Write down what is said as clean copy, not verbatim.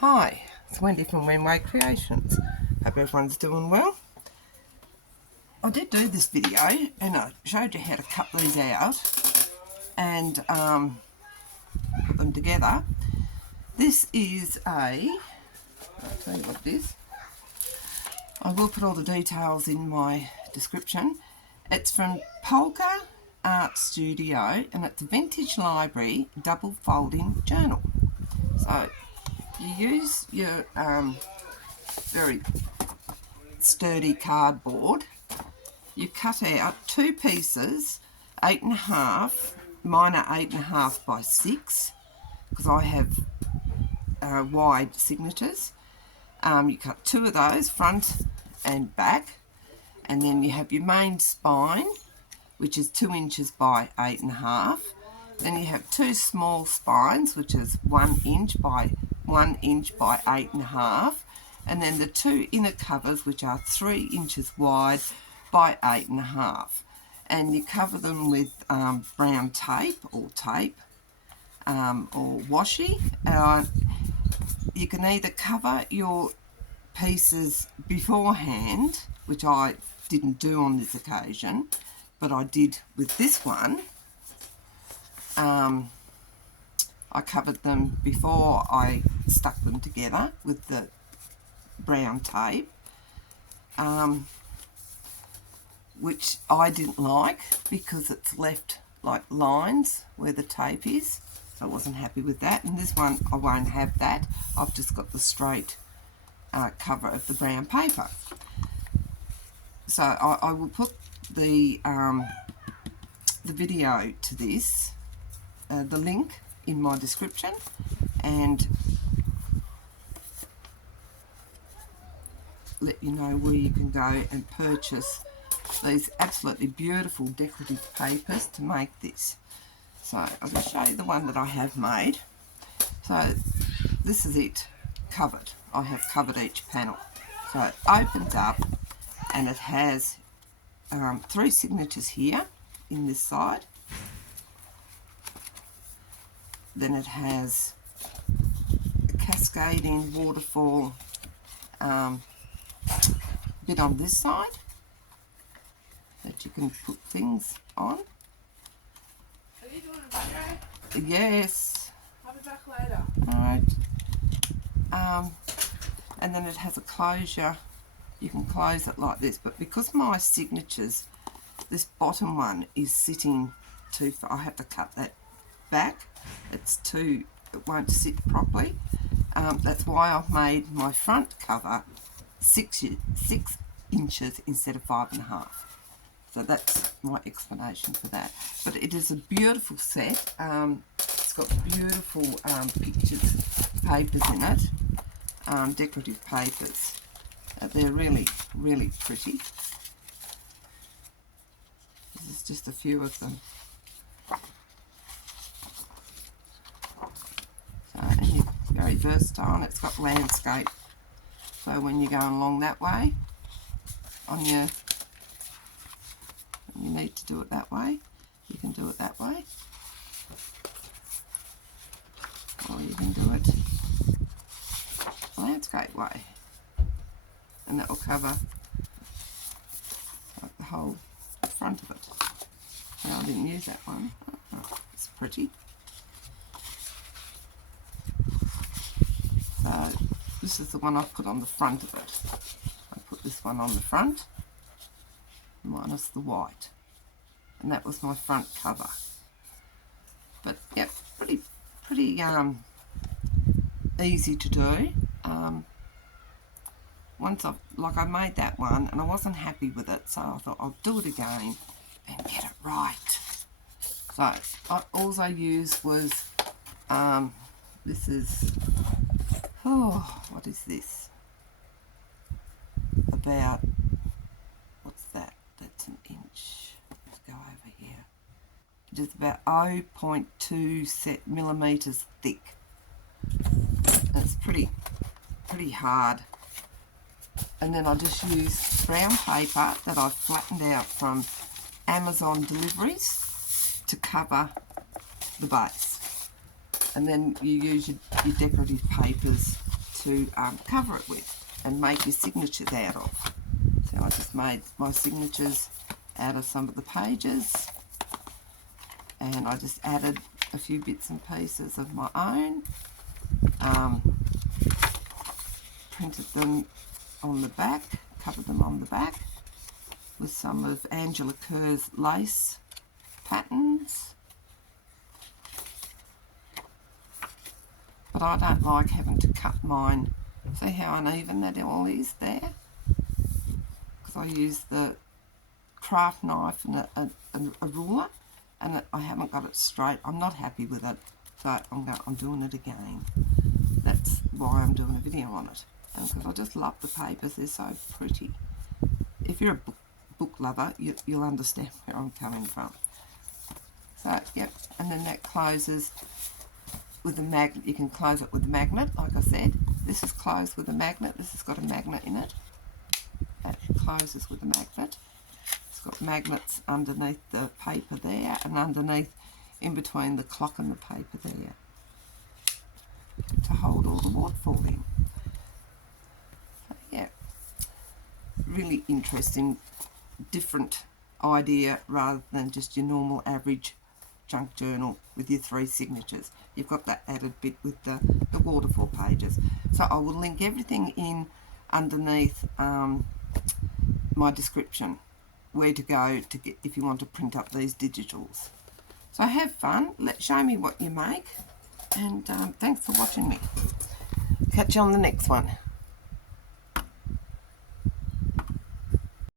Hi, it's Wendy from Wenway Creations. Hope everyone's doing well. I did do this video and I showed you how to cut these out and put them together. This is I'll tell you what it is. I will put all the details in my description. It's from Polka Art Studio and it's a Vintage Library double folding journal. So you use your very sturdy cardboard. You cut out two pieces, 8.5. Mine are 8.5 by 6 because I have wide signatures. You cut two of those, front and back, and then you have your main spine, which is 2 inches by 8.5. Then you have two small spines, which is 1 inch by 1 inch by 8.5, and then the two inner covers, which are 3 inches wide by 8.5. And you cover them with brown tape or washi. You can either cover your pieces beforehand, which I didn't do on this occasion, but I did with this one. I covered them before I stuck them together with the brown tape, which I didn't like because it's left like lines where the tape is, so I wasn't happy with that. And this one I won't have that. I've just got the straight cover of the brown paper. So I will put the video to this, the link, in my description, and let you know where you can go and purchase these absolutely beautiful decorative papers to make this. So I'll just show you the one that I have made. So this is it covered. I have covered each panel. So it opens up and it has 3 signatures here in this side. Then it has a cascading waterfall bit on this side that you can put things on. Are you doing a video? Yes. I'll be back later. Alright. And then it has a closure. You can close it like this, but because my signatures, this bottom one is sitting too far, I have to cut that back. It won't sit properly. That's why I've made my front cover 6 inches instead of 5.5. So that's my explanation for that. But it is a beautiful set. It's got beautiful pictures, papers in it, decorative papers. They're really, really pretty. This is just a few of them. So, and you're very versatile, and it's got landscape. So when you're going along that way, you need to do it that way, you can do it that way, or you can do it the landscape way, and that will cover like the whole front of it. And I didn't use that one. Oh, it's pretty. So this is the one I've put on the front of it. I put this one on the front, minus the white, and that was my front cover. But yep, pretty easy to do. Once I made that one and I wasn't happy with it, so I thought I'll do it again and get it right. So all I used was this is, what is this? About, what's that? That's an inch. Let's go over here. It is about 0.2 millimeters thick. It's pretty hard. And then I just use brown paper that I've flattened out from Amazon deliveries to cover the base. And then you use your decorative papers to cover it with and make your signatures out of. So I just made my signatures out of some of the pages, and I just added a few bits and pieces of my own, printed them on the back, covered them on the back with some of Angela Kerr's lace patterns. But I don't like having to cut mine. See how uneven that all is there? Because I use the craft knife and a ruler, and I haven't got it straight. I'm not happy with it, so I'm doing it again. That's why I'm doing a video on it, and because I just love the papers. They're so pretty. If you're a book lover, you'll understand where I'm coming from. So, yep, and then that closes with a magnet. You can close it with a magnet, like I said. This is closed with a magnet. This has got a magnet in it. That closes with a magnet. It's got magnets underneath the paper there, and underneath, in between the clock and the paper there, to hold all the waterfall in. So, yeah, really interesting, different idea rather than just your normal average junk journal with your 3 signatures. You've got that added bit with the waterfall pages. So I will link everything in underneath my description, where to go to get if you want to print up these digitals. So have fun, show me what you make, and thanks for watching me. Catch you on the next one.